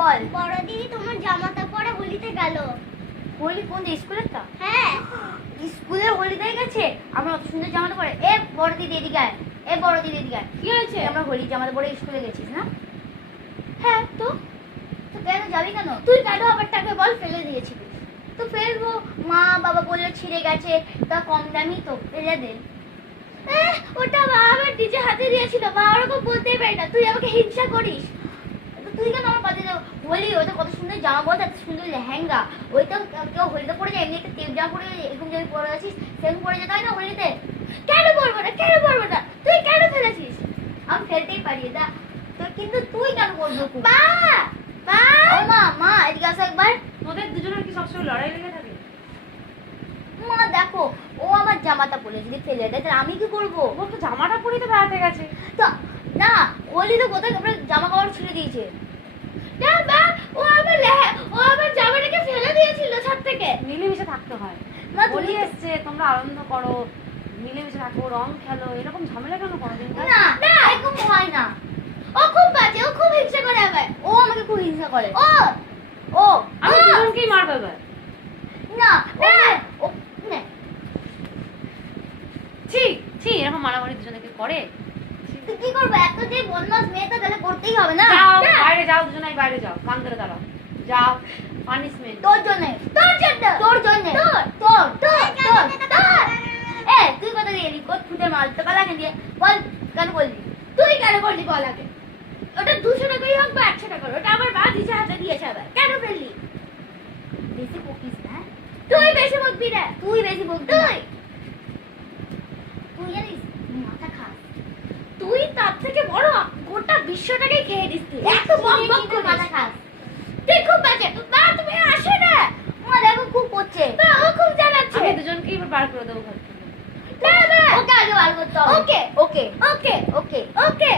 বল। বড় দিদি তোমার জামাটা পরে হোলিতে গেল। হোলি কোন স্কুলেরটা? হ্যাঁ স্কুলের হোলিতে গেছে। আমরা অত সুন্দর জামাটা পরে, এ বড় দিদি এদিকে আয়, এ বড় দিদি এদিকে আয়। কি হয়েছে? আমরা হোলি জামাটা পরে স্কুলে গেছিস না? হ্যাঁ তো তো কেন যাবি কেন? তুই কেন আবার তাকে বল ফেলে দিয়েছিলি? তো ফেলবো, মা বাবা বললো ছিঁড়ে গেছে, তা কম দামি তো ফেলে দে। ওটা মা আমার নিজে হাতে দিয়েছিল, মা ওরকম বলতেই পারি না, তুই আমাকে হিংসা করিস। তো তুই কেন আমার পাশে হোলি? ওটা কত সুন্দর জামা, বল, এত সুন্দর লেহেঙ্গা। ওই তো কেউ হোলিতে পরে যায়, এমনি একটা টেপ জামা পরে এরকম যদি পরে আছিস সেরকম পরে যেতে হয় না হোলিতে? কেন বলবো না, কেন বলবো না, তুই কেন ফেলেছিস? আমি ফেলতেই পারি এটা তো, কিন্তু তুই কেন করবো? মা মা ও মা, মা এদিকে আসো একবার। তোদের দুজনের কি সবসময় লড়াই লেগে থাকে? মা দেখো, ও আমার জামাটা পরে যদি ফেলে দেয় তাহলে আমি কি করবো? ও তো জামাটা পরেই তো বেড়াতে গেছে। তো না, হোলি তো কোথায় তোমরা জামা কাপড় ছিঁড়ে দিয়েছে। না মা, ও আমার জামাটাকে ফেলে দিয়েছিল ছাদ থেকে। মিলেমিশে থাকতে হয়। মা তুমি হোলি এসছে, তোমরা আনন্দ করো, মিলেমিশে থাকো, রং খেলো, এরকম ঝামেলা কেন করো দিনটা? না না, এরকম হয় না। ও খুব বাজে, ও খুব হিংসা করে আমার। ও আমাকে খুব হিংসা করে। ও ও আমি দুজনকেই মারবো এবার। না না। ও না, ছি ছি, এরকম মারামারি দুজনকে করে? তুই কি করবো? এত যে বদমাস মেয়েটা, তাহলে করতেই হবে না? যাও না, বাইরে যাও, দুজনাই বাইরে যাও, কান ধরে দাঁড়াও, যাও। পানিশমেন্ট। তোর জন্য, তোর জন্য, তোর জন্য, তোর তোর তোর তোর তোর তুই কথা দিয়ে এলি কোথ ফুটে মাল তো কালা দিয়ে বল, কেন বললি? তুই কেন বললি বল আগে? ওটা 200 টাকাই হোক বা 100 টাকা, ওটা আমার মা নিজে হাতে দিয়েছে আবার, কেন ফেললি? বেশি বকিস না, হ্যাঁ? তুই বেশি বকবি না, তুই বেশি বকবি না। তুই তুই জানিস মাথা খাস। তুই তার থেকে বড় গোটা বিশ্বটাকেই খেয়ে দিস তুই, এত বক বক তুই মাথা করিস। খাস। তুই খুব বাজে মা, তুমি আসো না। মা দেখো খুব করছে। মা ও খুব জ্বালাচ্ছে। আমি দুজনকেই এবার বার করে দেবো ঘর থেকে। না মা, ওকে আগে বার করতে হবে। ওকে ওকে ওকে ওকে ওকে